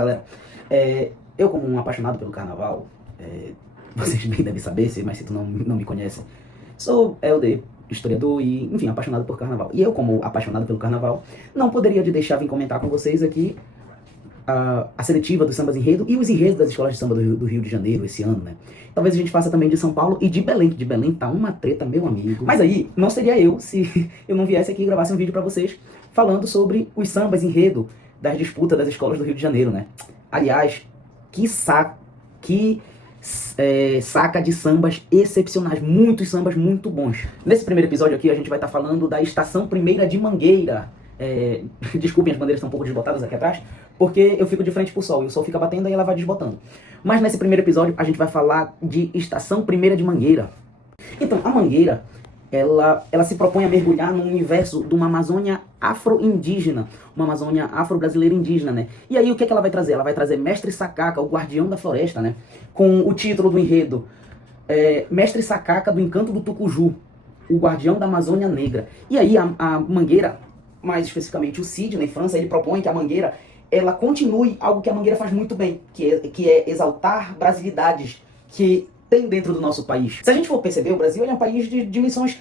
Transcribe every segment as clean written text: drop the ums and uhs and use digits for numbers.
galera, eu como um apaixonado pelo carnaval, vocês bem devem saber, mas se tu não me conhece, sou Helder, historiador e, enfim, apaixonado por carnaval. E eu como apaixonado pelo carnaval, não poderia de deixar vir comentar com vocês aqui a seletiva dos sambas enredo e os enredos das escolas de samba do Rio de Janeiro esse ano, né? Talvez a gente faça também de São Paulo e de Belém, que de Belém tá uma treta, meu amigo. Mas aí, não seria eu se eu não viesse aqui e gravasse um vídeo pra vocês falando sobre os sambas enredo das disputas das escolas do Rio de Janeiro, né? Aliás, que saca de sambas excepcionais, muitos sambas muito bons. Nesse primeiro episódio aqui a gente vai estar falando da Estação Primeira de Mangueira. Desculpem, as bandeiras estão um pouco desbotadas aqui atrás, porque eu fico de frente pro sol, e o sol fica batendo e ela vai desbotando. Mas nesse primeiro episódio a gente vai falar de Estação Primeira de Mangueira. Então, a Mangueira, ela se propõe a mergulhar no universo de uma Amazônia afro-indígena, uma Amazônia afro-brasileira indígena, né? E aí o que ela vai trazer? Ela vai trazer Mestre Sacaca, o guardião da floresta, né? Com o título do enredo, Mestre Sacaca do Encanto do Tucuju, o guardião da Amazônia Negra. E aí a Mangueira, mais especificamente o Sidney França, ele propõe que a Mangueira ela continue algo que a Mangueira faz muito bem, que é exaltar brasilidades que tem dentro do nosso país. Se a gente for perceber, o Brasil é um país de dimensões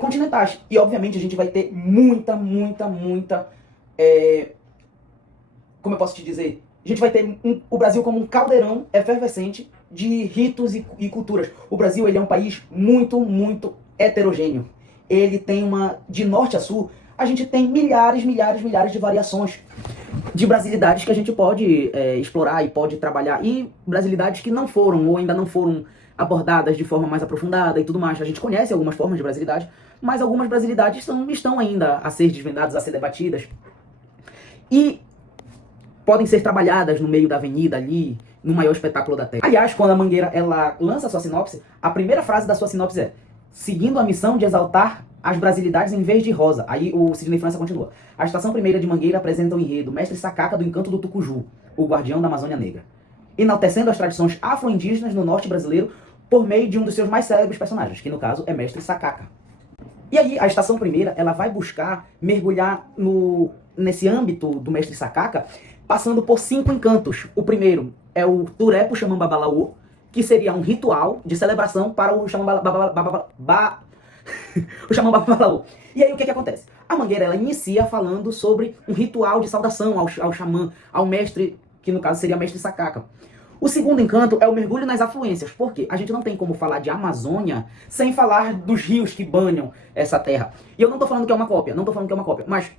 continentais. E obviamente a gente vai ter muita... como eu posso te dizer? A gente vai ter o Brasil como um caldeirão efervescente de ritos e culturas. O Brasil ele é um país muito heterogêneo. Ele tem de norte a sul, a gente tem milhares de variações de brasilidades que a gente pode explorar e pode trabalhar. E brasilidades que não foram ou ainda não foram abordadas de forma mais aprofundada e tudo mais. A gente conhece algumas formas de brasilidade, mas algumas brasilidades estão ainda a ser desvendadas, a ser debatidas. E podem ser trabalhadas no meio da avenida ali, no maior espetáculo da Terra. Aliás, quando a Mangueira ela lança a sua sinopse, a primeira frase da sua sinopse é: seguindo a missão de exaltar as brasilidades em vez de rosa. Aí o Sidney França continua. A Estação Primeira de Mangueira apresenta o enredo Mestre Sacaca do Encanto do Tucuju, o guardião da Amazônia Negra, enaltecendo as tradições afro-indígenas no norte brasileiro por meio de um dos seus mais célebres personagens, que no caso é Mestre Sacaca. E aí a Estação Primeira ela vai buscar mergulhar nesse âmbito do Mestre Sacaca, passando por 5 encantos. O primeiro é o Turepo Xamambabalaú, que seria um ritual de celebração para o o Xamambabalaú. E aí o que acontece? A Mangueira ela inicia falando sobre um ritual de saudação ao xamã, ao mestre, que no caso seria Mestre Sacaca. O segundo encanto é o mergulho nas afluências. Por quê? A gente não tem como falar de Amazônia sem falar dos rios que banham essa terra. E eu não tô falando que é uma cópia, mas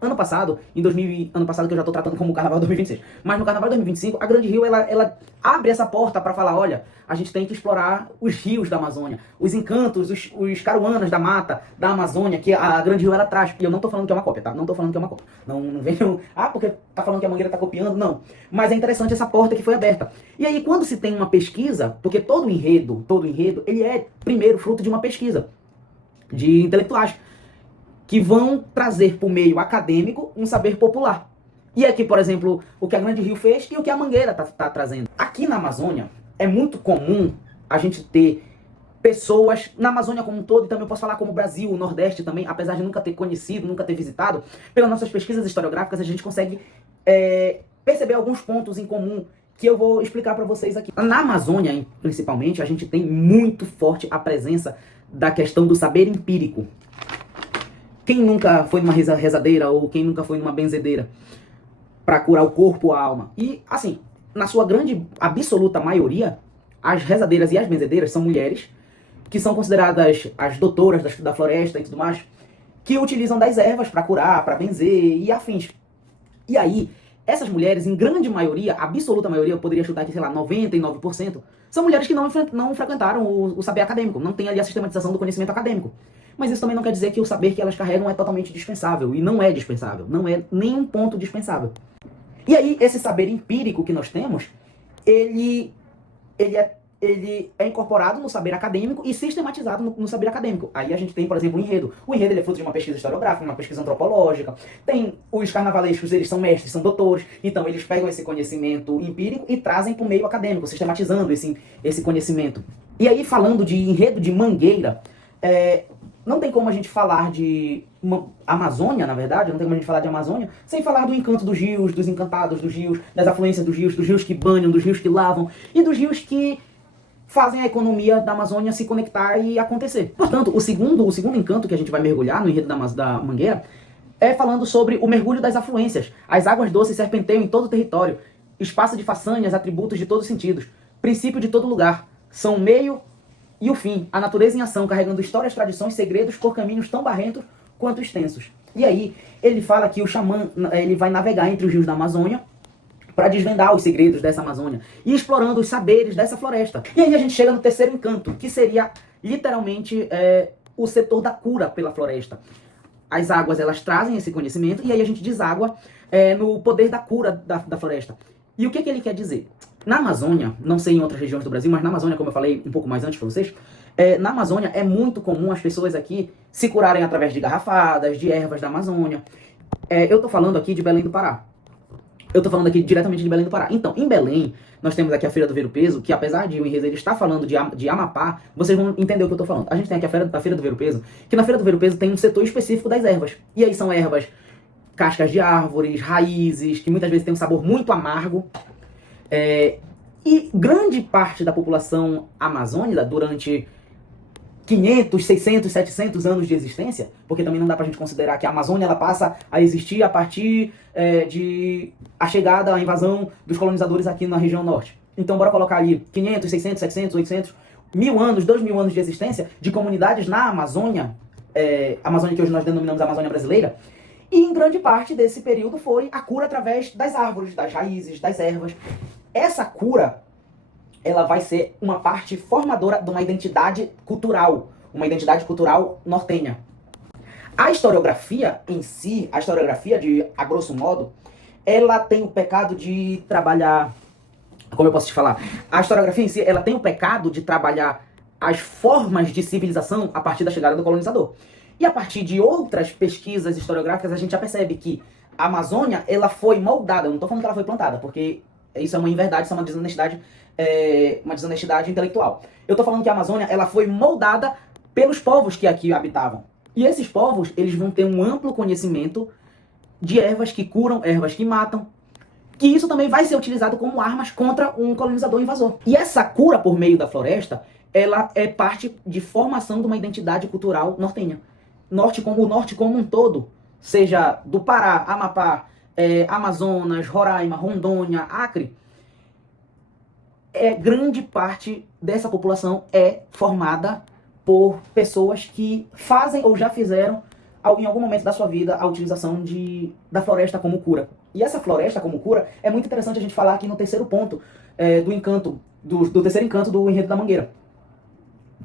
ano passado que eu já tô tratando como o Carnaval 2026, mas no Carnaval 2025, a Grande Rio, ela abre essa porta para falar, olha, a gente tem que explorar os rios da Amazônia, os encantos, os caruanas da mata, da Amazônia, que a Grande Rio, ela traz. E eu não tô falando que é uma cópia, tá? Não tô falando que é uma cópia. Não venham, porque tá falando que a Mangueira tá copiando, não. Mas é interessante essa porta que foi aberta. E aí, quando se tem uma pesquisa, porque todo enredo, ele é, primeiro, fruto de uma pesquisa de intelectuais que vão trazer para o meio acadêmico um saber popular. E aqui, por exemplo, o que a Grande Rio fez e o que a Mangueira tá trazendo. Aqui na Amazônia, é muito comum a gente ter pessoas, na Amazônia como um todo, e também eu posso falar como o Brasil, o Nordeste também, apesar de nunca ter conhecido, nunca ter visitado, pelas nossas pesquisas historiográficas a gente consegue perceber alguns pontos em comum que eu vou explicar para vocês aqui. Na Amazônia, principalmente, a gente tem muito forte a presença da questão do saber empírico. Quem nunca foi numa rezadeira ou quem nunca foi numa benzedeira para curar o corpo ou a alma? E, assim, na sua grande, absoluta maioria, as rezadeiras e as benzedeiras são mulheres que são consideradas as doutoras da floresta e tudo mais, que utilizam das ervas para curar, para benzer e afins. E aí, essas mulheres, em grande maioria, absoluta maioria, eu poderia chutar aqui, sei lá, 99%, são mulheres que não frequentaram o saber acadêmico, não tem ali a sistematização do conhecimento acadêmico. Mas isso também não quer dizer que o saber que elas carregam é totalmente dispensável, e não é dispensável, não é nem um ponto dispensável. E aí, esse saber empírico que nós temos, ele é incorporado no saber acadêmico e sistematizado no saber acadêmico. Aí a gente tem, por exemplo, o enredo. O enredo ele é fruto de uma pesquisa historiográfica, uma pesquisa antropológica. Tem os carnavalescos, eles são mestres, são doutores. Então eles pegam esse conhecimento empírico e trazem para o meio acadêmico, sistematizando esse conhecimento. E aí, falando de enredo de Mangueira, não tem como a gente falar de Amazônia, na verdade, não tem como a gente falar de Amazônia sem falar do encanto dos rios, dos encantados dos rios, das afluências dos rios que banham, dos rios que lavam e dos rios que fazem a economia da Amazônia se conectar e acontecer. Portanto, o segundo encanto que a gente vai mergulhar no enredo da Mangueira é falando sobre o mergulho das afluências. As águas doces serpenteiam em todo o território, espaço de façanhas, atributos de todos os sentidos, princípio de todo lugar, são o meio e o fim, a natureza em ação, carregando histórias, tradições, segredos por caminhos tão barrentos quanto extensos. E aí, ele fala que o xamã ele vai navegar entre os rios da Amazônia para desvendar os segredos dessa Amazônia e explorando os saberes dessa floresta. E aí a gente chega no terceiro encanto, que seria literalmente o setor da cura pela floresta. As águas, elas trazem esse conhecimento e aí a gente deságua no poder da cura da floresta. E o que ele quer dizer? Na Amazônia, não sei em outras regiões do Brasil, mas na Amazônia, como eu falei um pouco mais antes para vocês, na Amazônia é muito comum as pessoas aqui se curarem através de garrafadas, de ervas da Amazônia. Eu tô falando aqui de Belém do Pará. Eu tô falando aqui diretamente de Belém do Pará. Então, em Belém, nós temos aqui a Feira do Ver o Peso, que apesar de o enredo ele estar falando de Amapá, vocês vão entender o que eu tô falando. A gente tem aqui a Feira do Ver o Peso, que na Feira do Ver o Peso tem um setor específico das ervas. E aí são ervas, cascas de árvores, raízes, que muitas vezes tem um sabor muito amargo. E grande parte da população amazônica, durante 500, 600, 700 anos de existência, porque também não dá pra gente considerar que a Amazônia ela passa a existir a partir de a chegada, a invasão dos colonizadores aqui na região norte. Então bora colocar ali 500, 600, 700, 800, 1000 anos, 2000 anos de existência de comunidades na Amazônia, Amazônia que hoje nós denominamos Amazônia brasileira, e em grande parte desse período foi a cura através das árvores, das raízes, das ervas. Essa cura, ela vai ser uma parte formadora de uma identidade cultural nortenha. A historiografia em si, a historiografia a grosso modo, ela tem o pecado de trabalhar, como eu posso te falar? A historiografia em si, ela tem o pecado de trabalhar as formas de civilização a partir da chegada do colonizador. E a partir de outras pesquisas historiográficas, a gente já percebe que a Amazônia, ela foi moldada, eu não estou falando que ela foi plantada, porque isso é uma inverdade, isso é uma desonestidade intelectual. Eu estou falando que a Amazônia ela foi moldada pelos povos que aqui habitavam. E esses povos eles vão ter um amplo conhecimento de ervas que curam, ervas que matam, que isso também vai ser utilizado como armas contra um colonizador invasor. E essa cura por meio da floresta, ela é parte de formação de uma identidade cultural nortenha. O norte como um todo, seja do Pará, Amapá, Amazonas, Roraima, Rondônia, Acre, grande parte dessa população é formada por pessoas que fazem ou já fizeram em algum momento da sua vida a utilização da floresta como cura. E essa floresta como cura é muito interessante a gente falar aqui no terceiro ponto do terceiro encanto do enredo da Mangueira.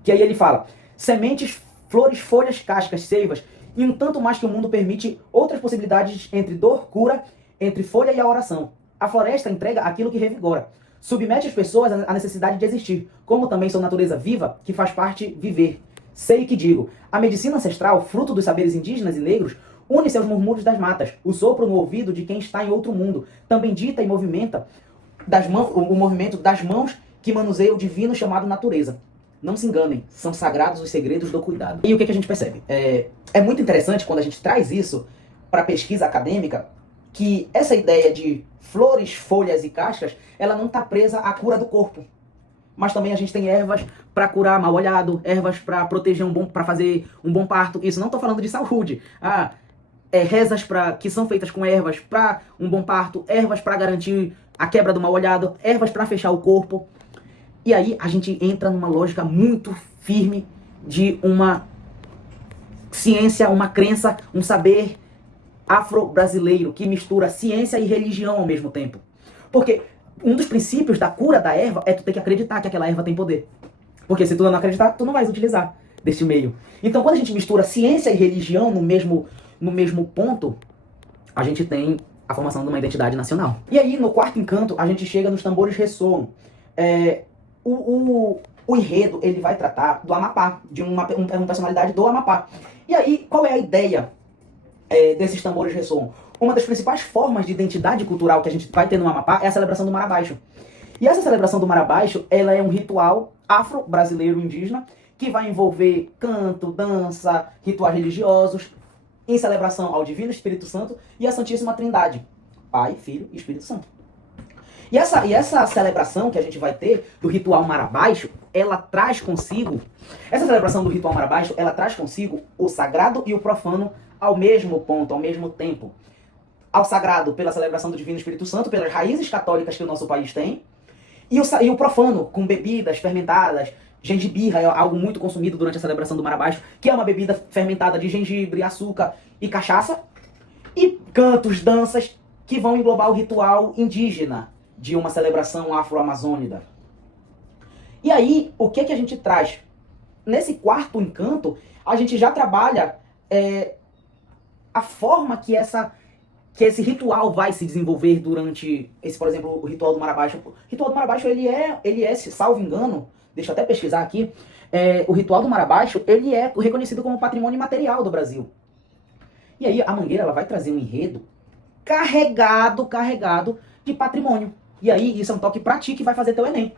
Que aí ele fala: sementes, flores, folhas, cascas, seivas, e um tanto mais que o mundo permite outras possibilidades entre dor, cura, entre folha e a oração. A floresta entrega aquilo que revigora. Submete as pessoas à necessidade de existir, como também sua natureza viva, que faz parte viver. Sei que digo, a medicina ancestral, fruto dos saberes indígenas e negros, une-se aos murmúrios das matas, o sopro no ouvido de quem está em outro mundo, também dita e movimenta o movimento das mãos que manuseia o divino chamado natureza. Não se enganem, são sagrados os segredos do cuidado. E o que a gente percebe? É muito interessante quando a gente traz isso para a pesquisa acadêmica, que essa ideia de flores, folhas e cascas, ela não está presa à cura do corpo. Mas também a gente tem ervas para curar mal-olhado, ervas para proteger para fazer um bom parto. Isso não estou falando de saúde. Rezas que são feitas com ervas para um bom parto, ervas para garantir a quebra do mal-olhado, ervas para fechar o corpo. E aí a gente entra numa lógica muito firme de uma ciência, uma crença, um saber afro-brasileiro que mistura ciência e religião ao mesmo tempo. Porque um dos princípios da cura da erva é tu ter que acreditar que aquela erva tem poder. Porque se tu não acreditar, tu não vais utilizar desse meio. Então quando a gente mistura ciência e religião no mesmo ponto, a gente tem a formação de uma identidade nacional. E aí no quarto encanto a gente chega nos tambores ressoam. O enredo ele vai tratar do Amapá, de uma personalidade do Amapá. E aí qual é a ideia desses tambores ressoam? Uma das principais formas de identidade cultural que a gente vai ter no Amapá é a celebração do Mar Abaixo. E essa celebração do Mar Abaixo, ela é um ritual afro-brasileiro indígena que vai envolver canto, dança, rituais religiosos, em celebração ao Divino Espírito Santo e à Santíssima Trindade, Pai, Filho e Espírito Santo. E essa celebração que a gente vai ter do ritual Marabaixo, ela traz consigo, essa celebração do ritual Marabaixo, ela traz consigo o sagrado e o profano ao mesmo ponto, ao mesmo tempo. Ao sagrado pela celebração do Divino Espírito Santo, pelas raízes católicas que o nosso país tem, e o profano com bebidas fermentadas, gengibirra é algo muito consumido durante a celebração do Marabaixo, que é uma bebida fermentada de gengibre, açúcar e cachaça, e cantos, danças que vão englobar o ritual indígena de uma celebração afro-amazônica. E aí, o que a gente traz? Nesse quarto encanto, a gente já trabalha a forma que esse ritual vai se desenvolver durante esse, por exemplo, o ritual do Marabaixo. O ritual do Marabaixo, ele é, se salvo engano, deixa eu até pesquisar aqui, o ritual do Marabaixo, ele é reconhecido como patrimônio imaterial do Brasil. E aí, a Mangueira, ela vai trazer um enredo carregado de patrimônio. E aí, isso é um toque pra ti que vai fazer teu Enem.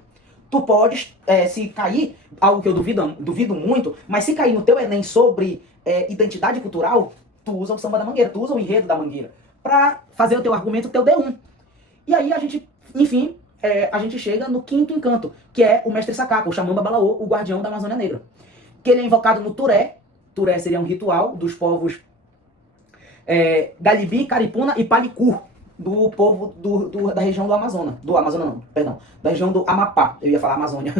Tu podes, se cair, algo que eu duvido muito, mas se cair no teu Enem sobre identidade cultural, tu usa o samba da Mangueira, tu usa o enredo da Mangueira, pra fazer o teu argumento, o teu D1. E aí a gente, enfim, a gente chega no quinto encanto, que é o Mestre Sacaca, o Xamã Babalaô, o guardião da Amazônia Negra. Que ele é invocado no Turé. Turé seria um ritual dos povos Galibi, Caripuna e Palicur, do povo da região do Amazonas. Do Amazonas não, perdão. Da região do Amapá. Eu ia falar Amazônia.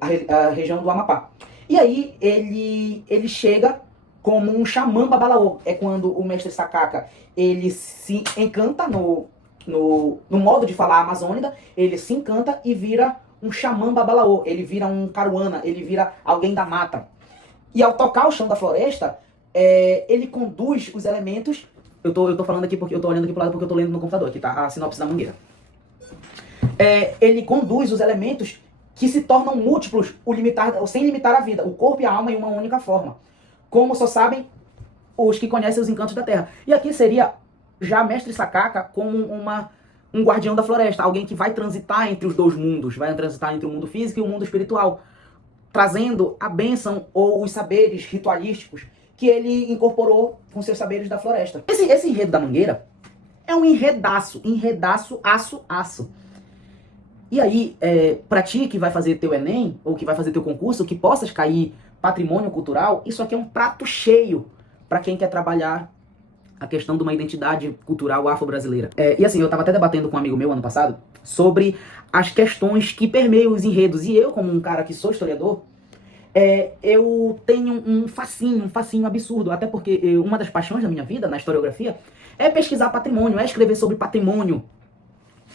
A região do Amapá. E aí ele chega como um xamã babalaô. É quando o Mestre Sacaca, ele se encanta no modo de falar amazônica, ele se encanta e vira um xamã babalaô. Ele vira um caruana, ele vira alguém da mata. E ao tocar o chão da floresta, ele conduz os elementos. Eu tô falando aqui porque eu tô olhando aqui pro lado porque eu tô lendo no computador, aqui tá a sinopse da Mangueira. Ele conduz os elementos que se tornam múltiplos, sem limitar a vida, o corpo e a alma em uma única forma. Como só sabem os que conhecem os encantos da terra. E aqui seria já Mestre Sacaca como um guardião da floresta, alguém que vai transitar entre os dois mundos, vai transitar entre o mundo físico e o mundo espiritual, trazendo a bênção ou os saberes ritualísticos que ele incorporou com seus saberes da floresta. Esse enredo da Mangueira é um enredaço, aço. E aí, pra ti que vai fazer teu Enem, ou que vai fazer teu concurso, que possas cair patrimônio cultural, isso aqui é um prato cheio pra quem quer trabalhar a questão de uma identidade cultural afro-brasileira. E assim, eu tava até debatendo com um amigo meu ano passado sobre as questões que permeiam os enredos. E eu, como um cara que sou historiador, eu tenho um fascínio absurdo, até porque uma das paixões da minha vida na historiografia é pesquisar patrimônio, é escrever sobre patrimônio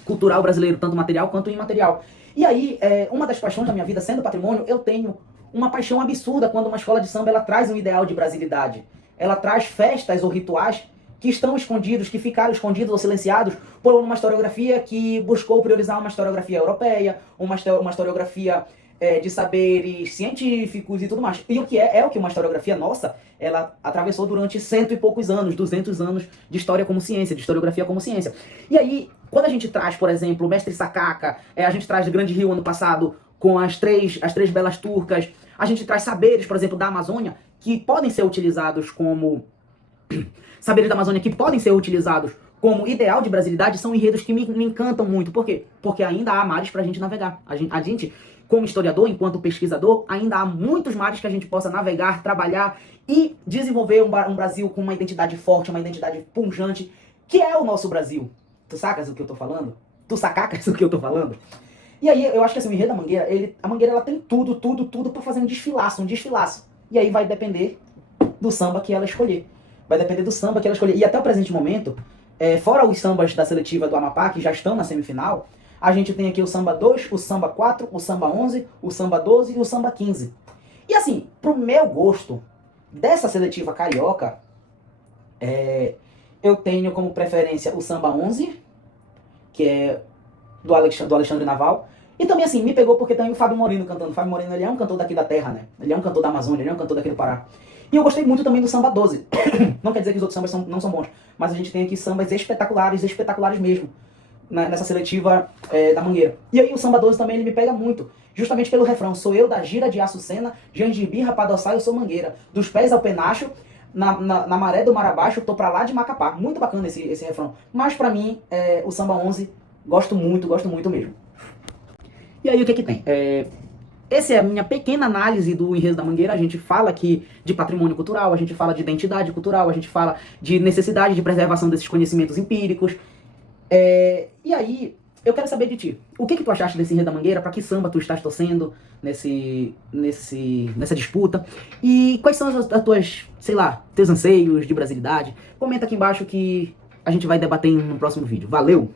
cultural brasileiro, tanto material quanto imaterial. E aí, uma das paixões da minha vida sendo patrimônio, eu tenho uma paixão absurda quando uma escola de samba ela traz um ideal de brasilidade. Ela traz festas ou rituais que estão escondidos, que ficaram escondidos ou silenciados por uma historiografia que buscou priorizar uma historiografia europeia, uma historiografia de saberes científicos e tudo mais. E o que é o que uma historiografia nossa, ela atravessou durante 100 e poucos anos, 200 anos de história como ciência, de historiografia como ciência. E aí, quando a gente traz, por exemplo, o Mestre Sacaca, a gente traz de Grande Rio ano passado com as três belas turcas, a gente traz saberes, por exemplo, da Amazônia, que podem ser utilizados como saberes da Amazônia que podem ser utilizados como ideal de brasilidade, são enredos que me encantam muito. Por quê? Porque ainda há mares pra gente navegar. A gente, como historiador, enquanto pesquisador, ainda há muitos mares que a gente possa navegar, trabalhar e desenvolver um Brasil com uma identidade forte, uma identidade pujante, que é o nosso Brasil. Tu sacas o que eu tô falando? Tu sacacas o que eu tô falando? E aí, eu acho que assim, o enredo da Mangueira, a Mangueira ela tem tudo pra fazer um desfilaço. E aí vai depender do samba que ela escolher. E até o presente momento, fora os sambas da seletiva do Amapá, que já estão na semifinal, a gente tem aqui o samba 2, o samba 4, o samba 11, o samba 12 e o samba 15. E assim, pro meu gosto, dessa seletiva carioca, eu tenho como preferência o samba 11, que é do Alexandre Naval. E também assim, me pegou porque tem o Fábio Moreno cantando. O Fábio Moreno, ele é um cantor daqui da terra, né? Ele é um cantor da Amazônia, ele é um cantor daqui do Pará. E eu gostei muito também do samba 12. Não quer dizer que os outros sambas não são bons, mas a gente tem aqui sambas espetaculares mesmo, nessa seletiva da Mangueira. E aí o samba 12 também ele me pega muito. justamente pelo refrão: sou eu da gira de Açucena, Jandibi, Rapadoçá, eu sou mangueira, dos pés ao penacho, na maré do mar abaixo, tô pra lá de Macapá. Muito bacana esse refrão. Mas pra mim, o Samba 11, gosto muito mesmo. E aí o que que tem? Essa é a minha pequena análise do Enredo da Mangueira. A gente fala aqui de patrimônio cultural, a gente fala de identidade cultural, a gente fala de necessidade de preservação desses conhecimentos empíricos. E aí, eu quero saber de ti. O que tu achaste desse Enredo da Mangueira? Pra que samba tu estás torcendo nessa disputa? E quais são as tuas, sei lá, teus anseios de brasilidade? Comenta aqui embaixo que a gente vai debater no próximo vídeo. Valeu!